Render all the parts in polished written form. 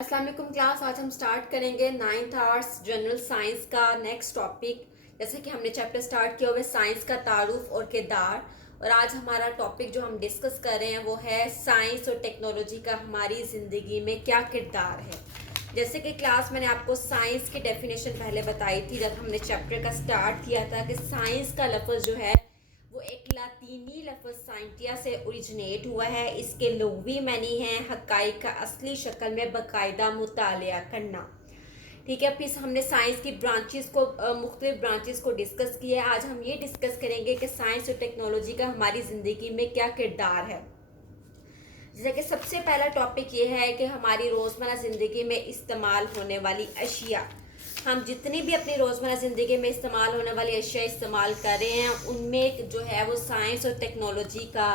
अस्सलाम वालेकुम क्लास। आज हम स्टार्ट करेंगे 9th आर्ट्स जनरल साइंस का नेक्स्ट टॉपिक। जैसे कि हमने चैप्टर स्टार्ट किया हुआ है साइंस का तारुफ और किरदार, और आज हमारा टॉपिक जो हम डिस्कस कर रहे हैं वो है साइंस और टेक्नोलॉजी का हमारी ज़िंदगी में क्या किरदार है। जैसे कि क्लास मैंने आपको साइंस की डेफिनेशन पहले बताई थी जब हमने चैप्टर का स्टार्ट किया था कि साइंस का लफ्ज़ जो है वो एक लातीनी लफ्ज़ साइंटिया से ओरिजिनेट हुआ है। इसके लुग़वी मानी है हक़ाइक़ का असली शक्ल में बाकायदा मुतालिया करना। ठीक है, फिर हमने साइंस की ब्रांचेस को मुख्तलिफ ब्रांचेस को डिस्कस किया है। आज हम ये डिस्कस करेंगे कि साइंस और टेक्नोलॉजी का हमारी ज़िंदगी में क्या किरदार है। जैसे कि सबसे पहला टॉपिक ये है कि हमारी रोज़मर्रा ज़िंदगी में इस्तेमाल होने वाली अशिया, हम जितनी भी अपनी रोज़मर्रा ज़िंदगी में इस्तेमाल होने वाली अशिया इस्तेमाल कर रहे हैं उनमें जो है वो साइंस और टेक्नोलॉजी का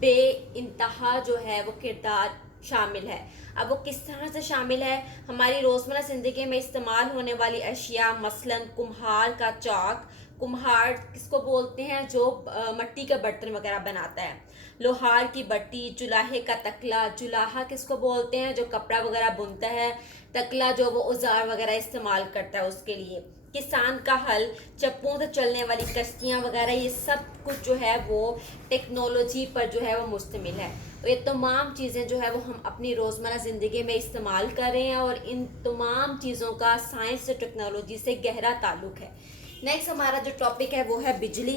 बे इंतहा जो है वो किरदार शामिल है। अब वो किस तरह से शामिल है? हमारी रोज़मर्रा ज़िंदगी में इस्तेमाल होने वाली अशिया मसलन कुम्हार का चाक, कुम्हार किसको बोलते हैं जो मिट्टी के बर्तन वगैरह बनाता है, लोहार की बट्टी, जुलाहे का तकला, जुलाहा किसको बोलते हैं जो कपड़ा वगैरह बुनता है, तकला जो वो औजार वगैरह इस्तेमाल करता है उसके लिए, किसान का हल, चप्पों से चलने वाली कश्तियाँ वगैरह, ये सब कुछ जो है वो टेक्नोलॉजी पर जो है वो मुश्तमिल है। तो ये तमाम चीज़ें जो है वो हम अपनी रोज़मर्रा ज़िंदगी में इस्तेमाल कर रहे हैं और इन तमाम चीज़ों का साइंस और टेक्नोलॉजी से गहरा ताल्लुक़ है। नेक्स्ट हमारा जो टॉपिक है वो है बिजली।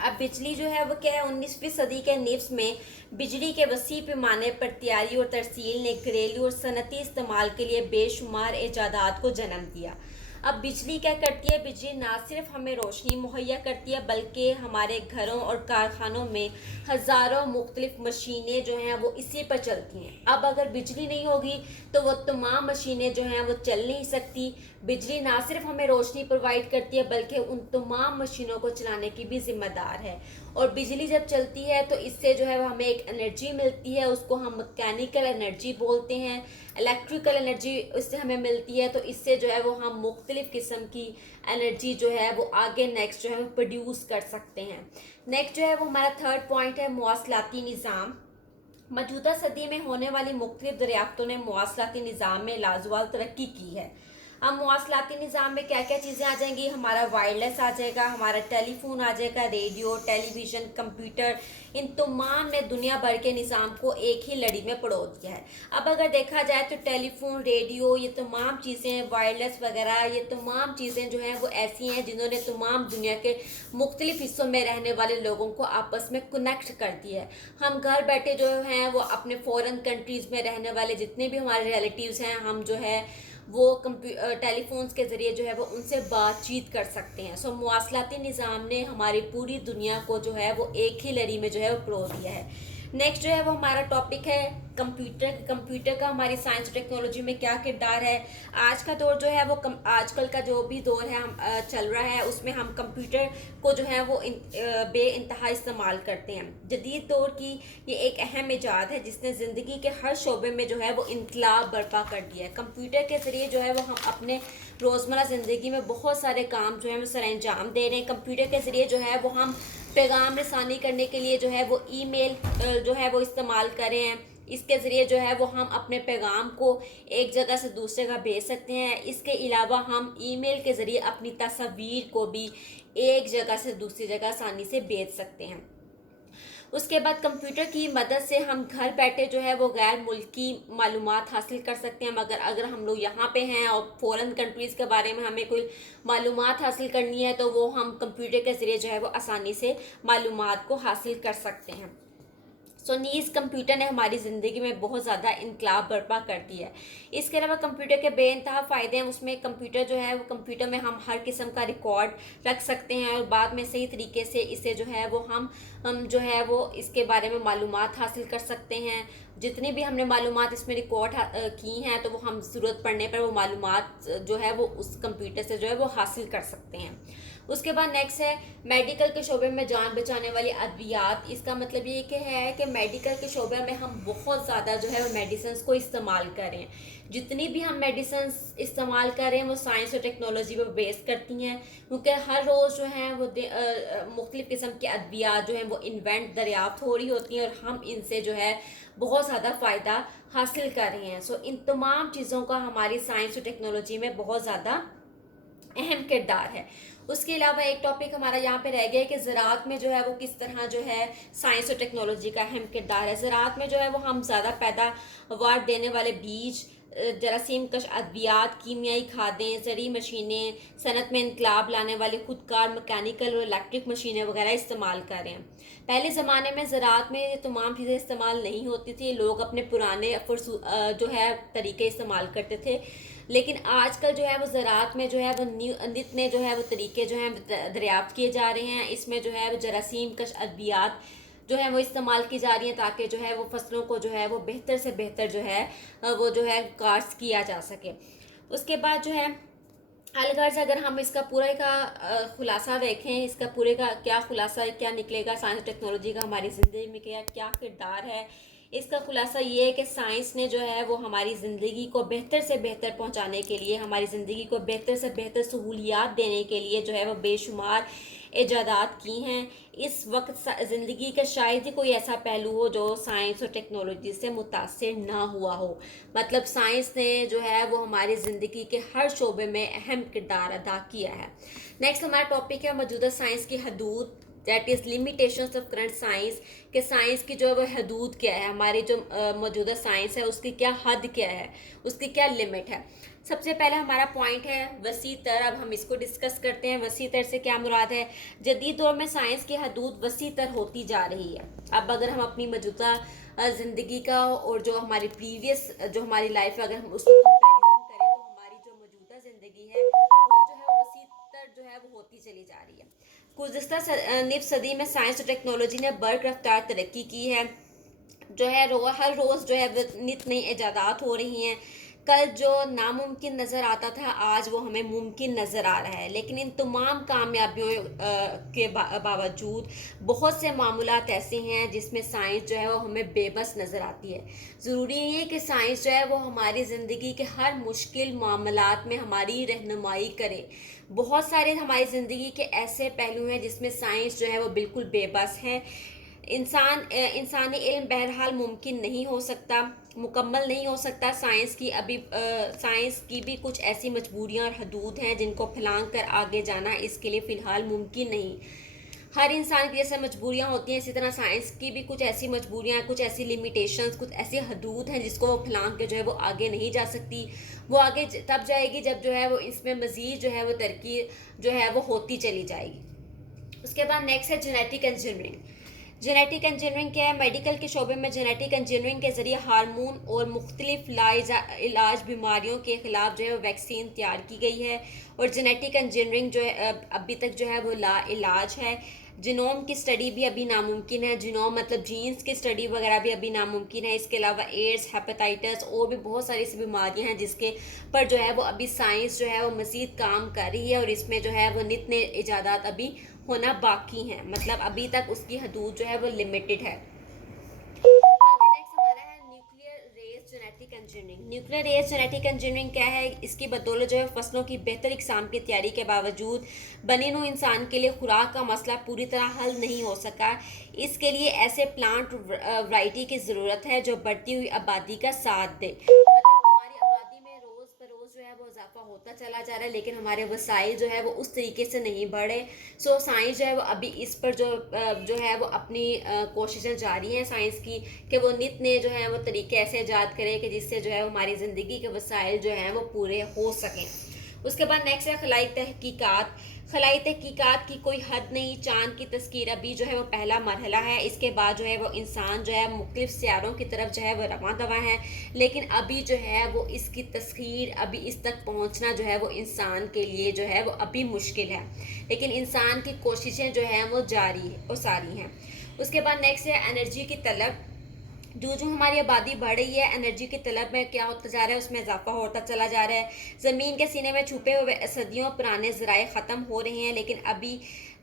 अब बिजली जो है वो क्या है, 19वीं सदी के निफ्स में बिजली के वसी पैमाने पर तैयारी और तरसील ने घरेलू और सनती इस्तेमाल के लिए बेशुमार ईजादात को जन्म दिया। अब बिजली क्या करती है? बिजली ना सिर्फ हमें रोशनी मुहैया करती है बल्कि हमारे घरों और कारखानों में हज़ारों मुख्तलिफ मशीनें जो हैं वो इसी पर चलती हैं। अब अगर बिजली नहीं होगी तो वो तमाम मशीनें जो हैं वो चल नहीं सकती। बिजली ना सिर्फ हमें रोशनी प्रोवाइड करती है बल्कि उन तमाम मशीनों को चलाने की भी जिम्मेदार है। और बिजली जब चलती है तो इससे जो है वो हमें एक एनर्जी मिलती है, उसको हम मैकेनिकल एनर्जी बोलते हैं। इलेक्ट्रिकल एनर्जी इससे हमें मिलती है, तो इससे जो है वो हम मुख्तलिफ़ किस्म की एनर्जी जो है वो आगे नेक्स्ट जो है वो प्रोड्यूस कर सकते हैं। नेक्स्ट जो है वो हमारा थर्ड पॉइंट है मवासलाती निज़ाम। मौजूदा सदी में होने वाली मुख्तलिफ दरियाफ्तों ने मवासलाती निज़ाम में लाजवाब तरक्की की है। अब मवासलाती निज़ाम में क्या क्या चीज़ें आ जाएंगी? हमारा वायरलेस आ जाएगा, हमारा टेलीफोन आ जाएगा, रेडियो, टेलीविज़न, कंप्यूटर, इन तमाम ने दुनिया भर के निज़ाम को एक ही लड़ी में परोस दिया है। अब अगर देखा जाए तो टेलीफोन, रेडियो, ये तमाम चीज़ें, वायरलेस वगैरह, ये तमाम चीज़ें जो हैं वो ऐसी हैं जिन्होंने तमाम दुनिया के मुख्तलिफ हिस्सों में रहने वाले लोगों को आपस में कनेक्ट कर दिया है। हम घर बैठे जो हैं वो अपने फ़ॉरेन कंट्रीज़ में रहने वाले जितने भी हमारे रिलेटिव्स हैं, हम जो है वो टेलीफोन्स के ज़रिए जो है वो उनसे बातचीत कर सकते हैं। सो मवासलाती निज़ाम ने हमारी पूरी दुनिया को जो है वो एक ही लड़ी में जो है वो परो दिया है। नेक्स्ट जो है वो हमारा टॉपिक है कंप्यूटर। कंप्यूटर का हमारी साइंस और टेक्नोलॉजी में क्या किरदार है? आज का दौर जो है वो आजकल का जो भी दौर है हम चल रहा है उसमें हम कंप्यूटर को जो है वो बे इंतहा इस्तेमाल करते हैं। जदीद दौर की ये एक अहम ईजाद है जिसने ज़िंदगी के हर शोबे में जो है वो इनकलाब बर्पा कर दिया है। कंप्यूटर के ज़रिए जो है वो हम अपने रोज़मर्रा ज़िंदगी में बहुत सारे काम जो है वो सर अंजाम दे रहे हैं। कंप्यूटर के ज़रिए जो है वो हम पैगाम रसानी करने के लिए जो है वो ईमेल जो है वो इस्तेमाल कर रहे हैं। इसके ज़रिए जो है वो हम अपने पैगाम को एक जगह से दूसरे जगह भेज सकते हैं। इसके अलावा हम ईमेल के ज़रिए अपनी तस्वीर को भी एक जगह से दूसरी जगह आसानी से भेज सकते हैं। उसके बाद कंप्यूटर की मदद से हम घर बैठे जो है वो गैर मुल्की मालूमात हासिल कर सकते हैं। मगर अगर हम लोग यहाँ पे हैं और फ़ॉरेन कंट्रीज़ के बारे में हमें कोई मालूमात हासिल करनी है तो वो हम कंप्यूटर के ज़रिए जो है वो आसानी से मालूमात को हासिल कर सकते हैं। सो नीज़ कंप्यूटर ने हमारी ज़िंदगी में बहुत ज़्यादा इनकलाब बर्पा कर दी है। इसके अलावा कंप्यूटर के बेइंतहा फ़ायदे हैं। उसमें कंप्यूटर जो है वो कंप्यूटर में हम हर किस्म का रिकॉर्ड रख सकते हैं और बाद में सही तरीके से इसे जो है वो हम जो है वो इसके बारे में मालूमात हासिल कर सकते हैं। जितनी भी हमने मालूमात इसमें रिकॉर्ड की हैं तो वो हम ज़रूरत पड़ने पर वो मालूमात जो है वो उस कंप्यूटर से जो है वो हासिल कर सकते हैं। उसके बाद नेक्स्ट है मेडिकल के शोबे में जान बचाने वाली अद्वियात। इसका मतलब ये कि है कि मेडिकल के शोबे में हम बहुत ज़्यादा जो है वो मेडिसिन को इस्तेमाल करें। जितनी भी हम मेडिसिन इस्तेमाल करें वो साइंस और टेक्नोलॉजी पर बेस करती हैं, क्योंकि हर रोज़ जो है वो मुख्तलिफ़ किस्म की अद्वियात जो हैं वो इन्वेंट दरियाफ्त हो रही होती हैं और हम इनसे जो है बहुत ज़्यादा फ़ायदा हासिल कर रहे हैं। सो इन तमाम चीज़ों का हमारी साइंस और टेक्नोलॉजी में बहुत ज़्यादा अहम किरदार है। उसके अलावा एक टॉपिक हमारा यहाँ पे रह गया है कि ज़राअत में जो है वो किस तरह जो है साइंस और टेक्नोलॉजी का अहम किरदार है। ज़राअत में जो है वो हम ज़्यादा पैदावार देने वाले बीज, जरासीम कश अद्वियात, कीमियाई खादें, ज़री मशीनें, सनत में इनकलाब लाने वाली खुदकार मैकेनिकल और इलेक्ट्रिक मशीनें वगैरह इस्तेमाल कर रहे हैं। पहले ज़माने में ज़राअत में ये तमाम चीज़ें इस्तेमाल नहीं होती थी, लोग अपने पुराने जो है तरीके इस्तेमाल करते थे। लेकिन आजकल जो है वो ज़राअत में जो है वो नित नए जो है वो तरीके जो हैं दरियाफ्त किए जा रहे हैं। इसमें जो है वो जरासीम कश अद्वियात जो है वो इस्तेमाल की जा रही हैं ताकि जो है वो फसलों को जो है वो बेहतर से बेहतर जो है वो जो है काश्त किया जा सके। उसके बाद जो है अलगर्ज अगर हम इसका पूरे का खुलासा देखें, इसका पूरे का क्या खुलासा क्या निकलेगा साइंस टेक्नोलॉजी का हमारी ज़िंदगी में क्या क्या किरदार है, इसका खुलासा ये है कि साइंस ने जो है वो हमारी ज़िंदगी को बेहतर से बेहतर पहुंचाने के लिए, हमारी ज़िंदगी को बेहतर से बेहतर सहूलियात देने के लिए जो है वो बेशुमार ईजादात की हैं। इस वक्त ज़िंदगी का शायद ही कोई ऐसा पहलू हो जो साइंस और टेक्नोलॉजी से मुतासिर ना हुआ हो। मतलब साइंस ने जो है वो हमारी ज़िंदगी के हर शोबे में अहम किरदार अदा किया है। नेक्स्ट हमारा टॉपिक है मौजूदा साइंस की हदूद, that is limitations of current science. कि साइंस की जो है वो हदूद क्या है, हमारी जो मौजूदा साइंस है उसकी क्या हद क्या है, उसकी क्या लिमिट है। सबसे पहले हमारा पॉइंट है वसी तर। अब हम इसको डिस्कस करते हैं। वसी तर से क्या मुराद है? जदीद दौर में साइंस की हदूद वसी तर होती जा रही है। अब अगर हम अपनी मौजूदा ज़िंदगी का और जो हमारी प्रीवियस जो हमारी लाइफ है अगर हम उसको कंपैरिजन करें तो हमारी जो मौजूदा ज़िंदगी है वो जो है वसी तर जो है वो होती चली जा रही है। गुज़िश्ता निफ सदी में साइंस और टेक्नोलॉजी ने बर्क रफ्तार तरक्की की है। जो है हर रोज़ जो है नित नई ईजादात हो रही हैं। कल जो नामुमकिन नज़र आता था आज वो हमें मुमकिन नज़र आ रहा है। लेकिन इन तमाम कामयाबियों के बावजूद बहुत से मामूलात ऐसे हैं जिसमें साइंस जो है वो हमें बेबस नज़र आती है। ज़रूरी नहीं है कि साइंस जो है वो हमारी ज़िंदगी के हर मुश्किल मामलात में हमारी रहनुमाई करे। बहुत सारे हमारी ज़िंदगी के ऐसे पहलू हैं जिसमें साइंस जो है वो बिल्कुल बेबस है। इंसानी इल्म बहरहाल मुमकिन नहीं हो सकता, मुकम्मल नहीं हो सकता। साइंस की भी कुछ ऐसी मजबूरियां और हदूद हैं जिनको फलांग कर आगे जाना इसके लिए फ़िलहाल मुमकिन नहीं। हर इंसान की जैसे मजबूरियां होती हैं इसी तरह साइंस की भी कुछ ऐसी मजबूरियां, कुछ ऐसी लिमिटेशंस, कुछ ऐसी हदूद हैं जिसको वो फलांग के जो है वो आगे नहीं जा सकती। वो आगे तब जाएगी जब जो है वो इसमें मज़ीद जो है वो तरक्की जो है वो होती चली जाएगी। उसके बाद नेक्स्ट है जेनेटिक इंजीनियरिंग। जेनेटिक इंजीनियरिंग क्या है? मेडिकल के शोबे में जेनेटिक इंजीनियरिंग के ज़रिए हार्मोन और मुख्तलिफ इलाज बीमारियों के ख़िलाफ़ जो है वैक्सीन तैयार की गई है। और जेनेटिक इंजीनियरिंग जो है अभी तक जो है वो ला इलाज है। जीनोम की स्टडी भी अभी नामुमकिन है। जीनोम मतलब जीन्स की स्टडी वगैरह भी अभी नामुमकिन है। इसके अलावा एड्स, हेपेटाइटिस और भी बहुत सारी ऐसी बीमारियां हैं जिसके पर जो है वो अभी साइंस जो है वो मज़ीद काम कर रही है और इसमें जो है वो नित नए इजादात अभी होना बाकी हैं। मतलब अभी तक उसकी हदूद जो है वो लिमिटेड है। आगे नेक्स्ट हमारा है nuclear race genetic engineering. Nuclear race genetic engineering क्या है? इसकी बदौलत जो है फसलों की बेहतर इकसाम की तैयारी के बावजूद बनी नूं इंसान के लिए खुराक का मसला पूरी तरह हल नहीं हो सका। इसके लिए ऐसे प्लांट वैरायटी की ज़रूरत है जो बढ़ती हुई आबादी का साथ दे। जो है वो इजाफा होता चला जा रहा है लेकिन हमारे वसाइल जो है वो उस तरीके से नहीं बढ़े। सो साइंस जो है वो अभी इस पर जो है वो अपनी कोशिशें जारी हैं साइंस की कि वो नित नए जो है वो तरीके ऐसे ईजाद करे कि जिससे जो है हमारी ज़िंदगी के वसाइल जो हैं वो पूरे हो सकें। उसके बाद नेक्स्ट है खलाई तहकीकात। खलाई तहकीकात की कोई हद नहीं। चांद की तस्कीर अभी जो है वो पहला मरहला है। इसके बाद जो है वो इंसान जो है मुख्तलिफ सियारों की तरफ जो है वो रवां दवा है। लेकिन अभी जो है वो इसकी तस्कीर अभी इस तक पहुंचना जो है वो इंसान के लिए जो है वो अभी मुश्किल है। लेकिन इंसान की कोशिशें जो हैं वो जारी और सारी हैं। उसके बाद नेक्स्ट है एनर्जी की तलब। जो जो हमारी आबादी बढ़ रही है, एनर्जी की तलब में क्या होता जा रहा है, उसमें इजाफा होता चला जा रहा है। ज़मीन के सीने में छुपे हुए सदियों पुराने ज़राए ख़त्म हो रहे हैं, लेकिन अभी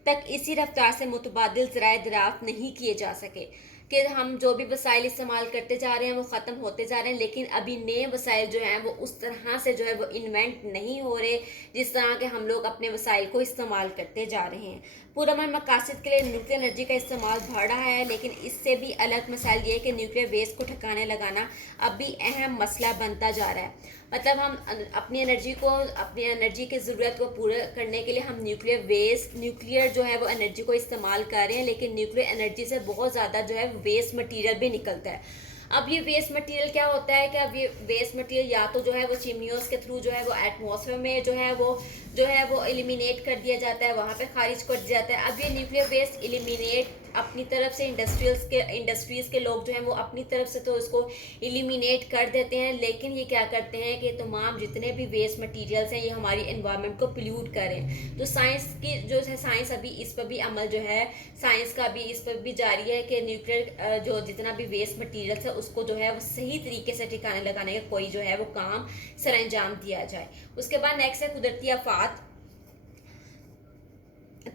तक इसी रफ्तार से मुतबादिल ज़राए दरियाफ्त नहीं किए जा सके कि हम जो भी वसाइल इस्तेमाल करते जा रहे हैं वो ख़त्म होते जा रहे हैं, लेकिन अभी नए वसाइल जो हैं वो उस तरह से जो है वो इन्वेंट नहीं हो रहे जिस तरह के हम लोग अपने वसाइल को इस्तेमाल करते जा रहे हैं। पुरअमन मकासद के लिए न्यूक्लियर एनर्जी का इस्तेमाल बढ़ रहा है, लेकिन इससे भी अलग मसाइल ये है कि न्यूक्लियर वेस्ट को ठिकाने लगाना अब भी अहम मसला बनता जा रहा है। मतलब हम अपनी एनर्जी की ज़रूरत को पूरा करने के लिए हम न्यूक्लियर जो है वो एनर्जी को इस्तेमाल कर रहे हैं, लेकिन न्यूक्लियर एनर्जी से बहुत ज़्यादा जो है वेस्ट मटीरियल भी निकलता है। अब ये वेस्ट मटेरियल क्या होता है कि अब ये वेस्ट मटेरियल या तो जो है वो चिमनियों के थ्रू जो है वो एटमॉस्फेयर में जो है वो एलिमिनेट कर दिया जाता है, वहाँ पे खारिज कर दिया जाता है। अब ये न्यूक्लियर वेस्ट एलिमिनेट अपनी तरफ से इंडस्ट्रीज़ के लोग जो हैं वो अपनी तरफ से तो इसको एलिमिनेट कर देते हैं, लेकिन ये क्या करते हैं कि तमाम जितने भी वेस्ट मटेरियल्स हैं ये हमारी एनवायरनमेंट को पोल्यूट करें। तो साइंस अभी इस पर भी अमल जो है, साइंस का भी इस पर भी जारी है कि न्यूक्लियर जो जितना भी वेस्ट मटेरियल्स है उसको जो है वो सही तरीके से ठिकाने लगाने का कोई जो है वो काम सर अंजाम दिया जाए। उसके बाद नेक्स्ट है कुदरती आफात।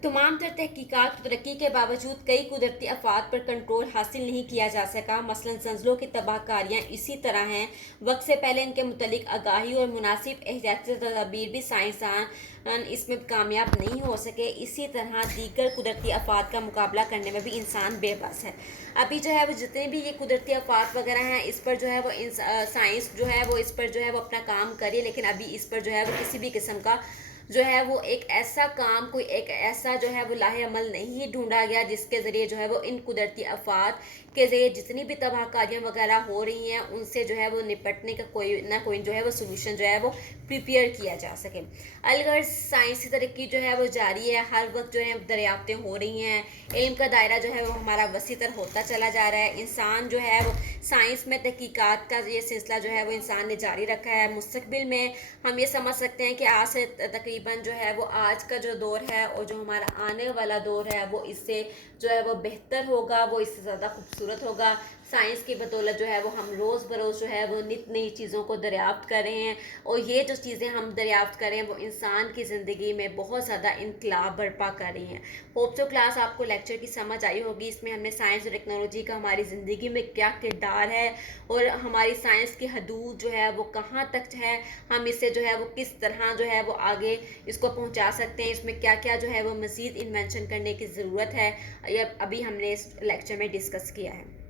तमाम तर तहकीकात तरक्की के बावजूद कई कुदरती आफात पर कंट्रोल हासिल नहीं किया जा सका। मसलन जंजलों की तबाहकारियाँ इसी तरह हैं। वक्त से पहले इनके मुतलिक आगाही और मुनासिब एहतियाती तदाबीर भी साइंसदान इसमें कामयाब नहीं हो सके। इसी तरह दीगर कुदरती आफात का मुकाबला करने में भी इंसान बेबस है। अभी जो है वो जितने भी ये कुदरती आफात वगैरह हैं इस पर जो है वो साइंस जो है वो इस पर जो है वो अपना काम करे, लेकिन अभी इस पर जो है वो किसी भी किस्म का जो है वो एक ऐसा जो है वो लाहे अमल नहीं ढूंढा गया जिसके ज़रिए जो है वो इन कुदरती आफात के ज़रिए जितनी भी तबाहकारियाँ वगैरह हो रही हैं उनसे जो है वो निपटने का कोई जो है वो सोल्यूशन जो है वो प्रिपेयर किया जा सके। अलगर साइंसी तरक्की जो है वो जारी है, हर वक्त जो है दरियाफ्तें हो रही हैं, इल्म का दायरा जो है वो हमारा वसीतर होता चला जा रहा है। इंसान जो है वो साइंस में तहकीकात का ये सिलसिला जो है वो इंसान ने जारी रखा है। मुस्तकबिल में हम ये समझ सकते हैं कि आज से तकरीबन जो है वो आज का जो दौर है और जो हमारा आने वाला दौर है वो इससे जो है वो बेहतर होगा, वो इससे ज़्यादा खूबसूरत होगा। साइंस की बदौलत जो है वो हम रोज़ बरोज़ जो है वो नित नई चीज़ों को दरियाफ्त कर रहे हैं, और ये जो चीज़ें हम दरियाफ्त कर रहे हैं वो इंसान की ज़िंदगी में बहुत ज़्यादा इनकलाब बर्पा कर रही हैं। होप सो क्लास आपको लेक्चर की समझ आई होगी। इसमें हमने साइंस और टेक्नोलॉजी का हमारी ज़िंदगी में क्या किरदार है और हमारी साइंस की हदूद जो है वो कहाँ तक है, हम इससे जो है वो किस तरह जो है वो आगे इसको पहुँचा सकते हैं, इसमें क्या क्या जो है वो मज़ीद इन्वेंशन करने की ज़रूरत है, ये अभी हमने इस लेक्चर में डिस्कस किया है।